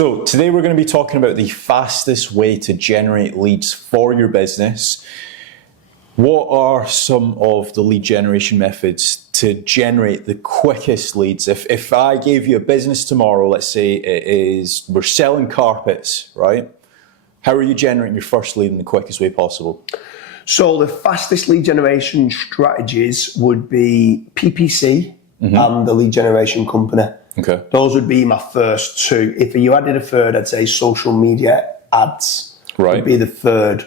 So today we're going to be talking about the fastest way to generate leads for your business. What are some of the lead generation methods to generate the quickest leads? If I gave you a business tomorrow, let's say we're selling carpets, right? How are you generating your first lead in the quickest way possible? So the fastest lead generation strategies would be PPC and the lead generation company. Okay. Those would be my first two. If you added a third, I'd say social media ads would be the third.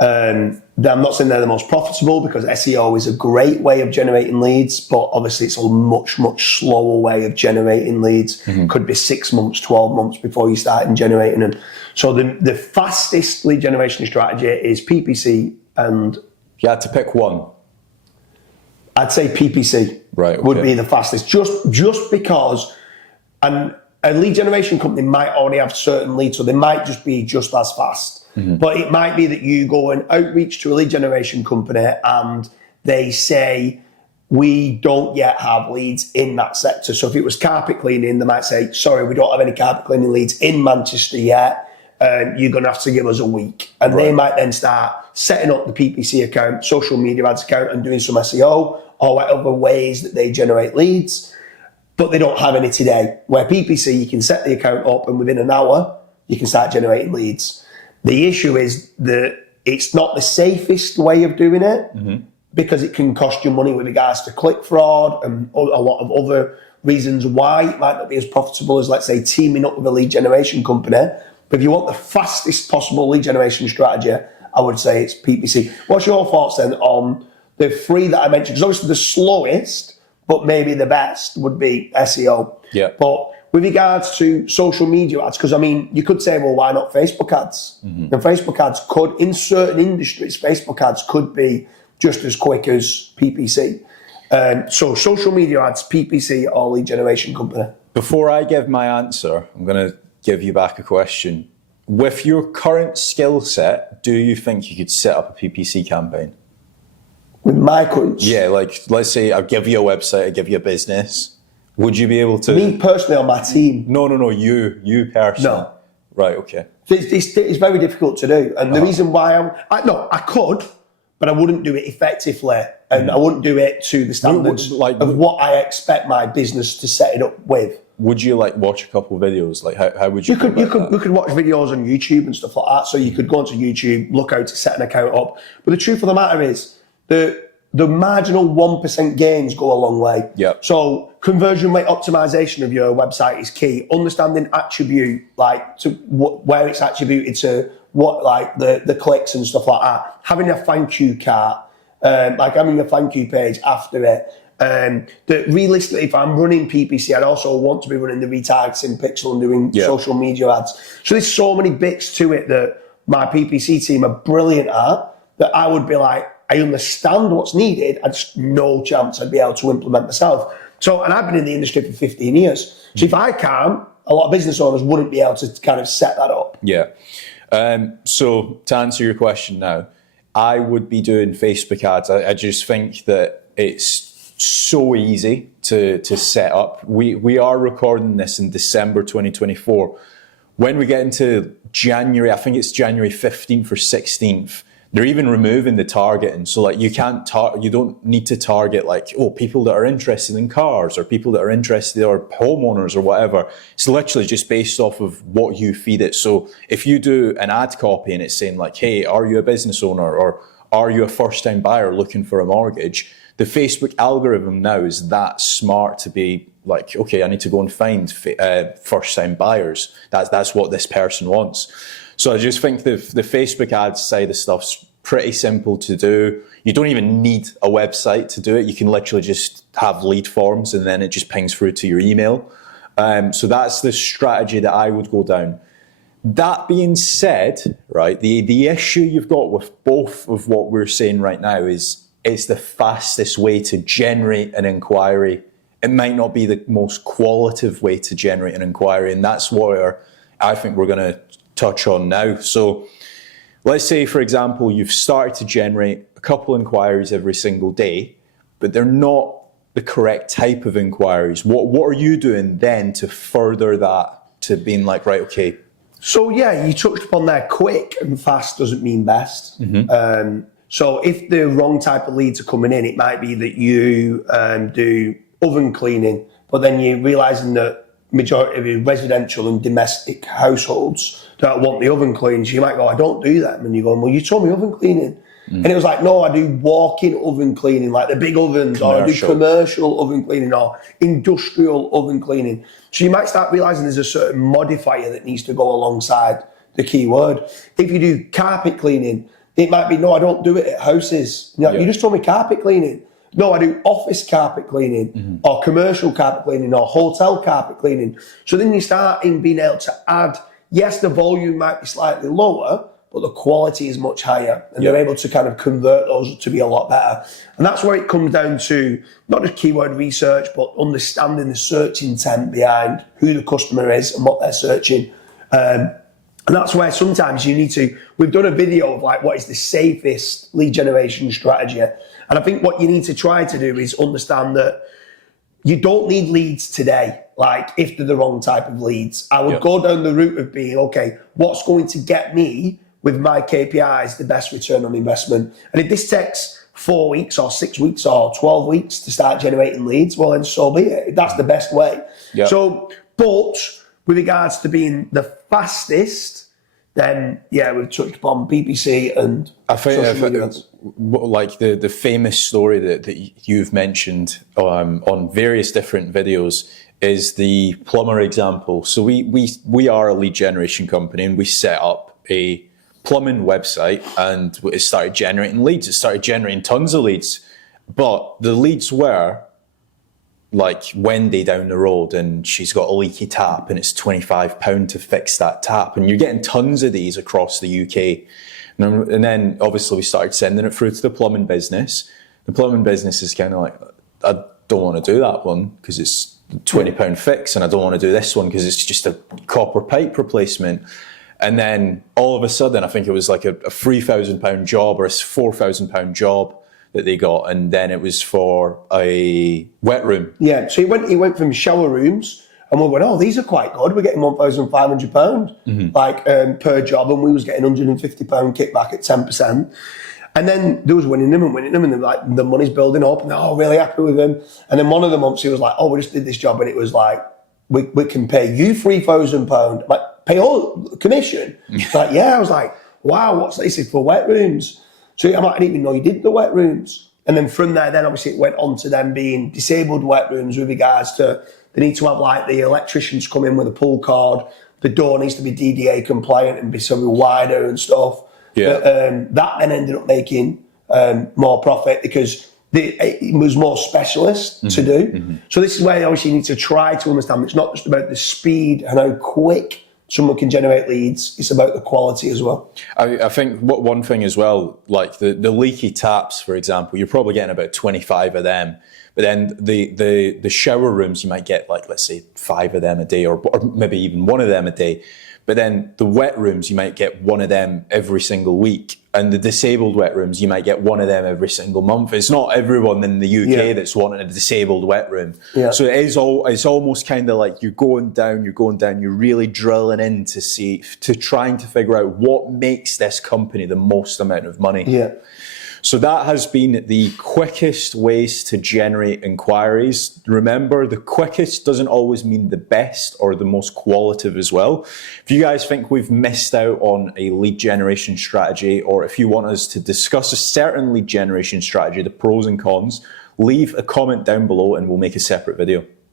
I'm not saying they're the most profitable because SEO is a great way of generating leads, but obviously it's a much, much slower way of generating leads. Could be 6 months, 12 months before you start generating them. So the fastest lead generation strategy is PPC and... If you had to pick one. I'd say PPC would be the fastest, just because... And a lead generation company might already have certain leads, so they might just be just as fast. But it might be that you go and outreach to a lead generation company and they say, we don't yet have leads in that sector. So if it was carpet cleaning, they might say, sorry, we don't have any carpet cleaning leads in Manchester yet. You're going to have to give us a week. And they might then start setting up the PPC account, social media ads account, and doing some SEO or whatever ways that they generate leads. But they don't have any today. Where PPC, you can set the account up and within an hour, you can start generating leads. The issue is that it's not the safest way of doing it because it can cost you money with regards to click fraud and a lot of other reasons why it might not be as profitable as, let's say, teaming up with a lead generation company. But if you want the fastest possible lead generation strategy, I would say it's PPC. What's your thoughts then on the three that I mentioned? Because obviously the slowest, but maybe the best would be SEO. Yeah. But with regards to social media ads, because I mean, you could say, well, why not Facebook ads? And Facebook ads could, in certain industries, Facebook ads could be just as quick as PPC. So social media ads, PPC, or lead generation company. Before I give my answer, I'm going to give you back a question. With your current skill set, do you think you could set up a PPC campaign? With my current... Yeah, like, let's say I give you a website, I give you a business. Would you be able to... Me personally or my team? No, you personally. No. Right, okay. It's very difficult to do. And the reason why I could, but I wouldn't do it effectively. And I wouldn't do it to the standards of what I expect my business to set it up with. Would you like watch a couple of videos? Like how would you? We could watch videos on YouTube and stuff like that. So you could go onto YouTube, look how to set an account up. But the truth of the matter is the marginal 1% gains go a long way. Yeah. So conversion rate optimization of your website is key. Understanding attribute, like to where it's attributed to, what like the clicks and stuff like that. Having a thank you cart, like having a thank you page after it. That realistically, if I'm running PPC, I'd also want to be running the retargeting pixel and doing social media ads. So there's so many bits to it that my PPC team are brilliant at that I would be like, I understand what's needed. I just no chance I'd be able to implement myself. So, and I've been in the industry for 15 years. So if I can't, a lot of business owners wouldn't be able to kind of set that up. Yeah. So to answer your question now, I would be doing Facebook ads. I just think that it's so easy to set up. We are recording this in December 2024. When we get into January, I think it's January 15th or 16th, they're even removing the targeting. So like you don't need to target like, people that are interested in cars or people that are interested or homeowners or whatever. It's literally just based off of what you feed it. So if you do an ad copy and it's saying like, hey, are you a business owner or are you a first-time buyer looking for a mortgage? The Facebook algorithm now is that smart to be like, okay, I need to go and find first-time buyers. That's what this person wants. So I just think the Facebook ads side of stuff's pretty simple to do. You don't even need a website to do it. You can literally just have lead forms and then it just pings through to your email. So that's the strategy that I would go down. That being said, right, the issue you've got with both of what we're saying right now is it's the fastest way to generate an inquiry. It might not be the most qualitative way to generate an inquiry, and that's where I think we're going to touch on now. So let's say, for example, you've started to generate a couple inquiries every single day, but they're not the correct type of inquiries. What are you doing then to further that to being like, right, okay. So yeah, you touched upon there, quick and fast doesn't mean best. So if the wrong type of leads are coming in, it might be that you do oven cleaning, but then you're realising that majority of your residential and domestic households don't want the oven cleaned. So you might go, I don't do them. And you're going, well, you told me oven cleaning. And it was like, no, I do walk-in oven cleaning, like the big ovens, or I do commercial oven cleaning, or industrial oven cleaning. So you might start realising there's a certain modifier that needs to go alongside the keyword. If you do carpet cleaning, it might be, no, I don't do it at houses. You just told me carpet cleaning. No, I do office carpet cleaning, or commercial carpet cleaning, or hotel carpet cleaning. So then you start in being able to add, yes, the volume might be slightly lower, but the quality is much higher, and they're able to kind of convert those to be a lot better. And that's where it comes down to not just keyword research, but understanding the search intent behind who the customer is and what they're searching. And that's where sometimes you need to, we've done a video of like what is the safest lead generation strategy. And I think what you need to try to do is understand that you don't need leads today, like if they're the wrong type of leads. I would go down the route of being, okay, what's going to get me with my KPIs the best return on investment? And if this takes 4 weeks or 6 weeks or 12 weeks to start generating leads, well then so be it. That's the best way. So, but with regards to being the fastest, then yeah, we've touched upon PPC and social media. Like the famous story that you've mentioned on various different videos is the plumber example. So we are a lead generation company, and we set up a plumbing website, and it started generating leads. It started generating tons of leads, but the leads were like Wendy down the road, and she's got a leaky tap, and it's £25 to fix that tap. And you're getting tons of these across the UK. And then obviously we started sending it through to the plumbing business. The plumbing business is kind of like, I don't want to do that one because it's £20 fix, and I don't want to do this one because it's just a copper pipe replacement. And then all of a sudden, I think it was like a £3,000 job or a £4,000 job that they got, and then it was for a wet room. Yeah, so he went from shower rooms, and we went, oh, these are quite good. We're getting £1,500 per job, and we was getting £150 kickback at 10%. And then there was winning them, and they're like, the money's building up, and they're really happy with them. And then one of the months he was like, oh, we just did this job, and it was like, we can pay you £3,000, like pay all commission. Like, yeah, I was like, wow, what's this? It's for wet rooms. So I'm like, I didn't even know you did the wet rooms. And then from there, then obviously it went on to them being disabled wet rooms with regards to, they need to have like the electricians come in with a pull cord. The door needs to be DDA compliant and be sort of wider and stuff. But, that then ended up making more profit because it was more specialist to do. So this is where obviously you need to try to understand it's not just about the speed and how quick someone can generate leads, it's about the quality as well. I think one thing as well, like the leaky taps, for example, you're probably getting about 25 of them. But then the shower rooms, you might get like, let's say 5 of them a day, or maybe even 1 of them a day. But then the wet rooms, you might get 1 of them every single week. And the disabled wet rooms, you might get 1 of them every single month. It's not everyone in the UK that's wanting a disabled wet room. So it's almost kind of like you're going down, you're really drilling in to trying to figure out what makes this company the most amount of money. So that has been the quickest ways to generate inquiries. Remember, the quickest doesn't always mean the best or the most qualitative as well. If you guys think we've missed out on a lead generation strategy, or if you want us to discuss a certain lead generation strategy, the pros and cons, leave a comment down below and we'll make a separate video.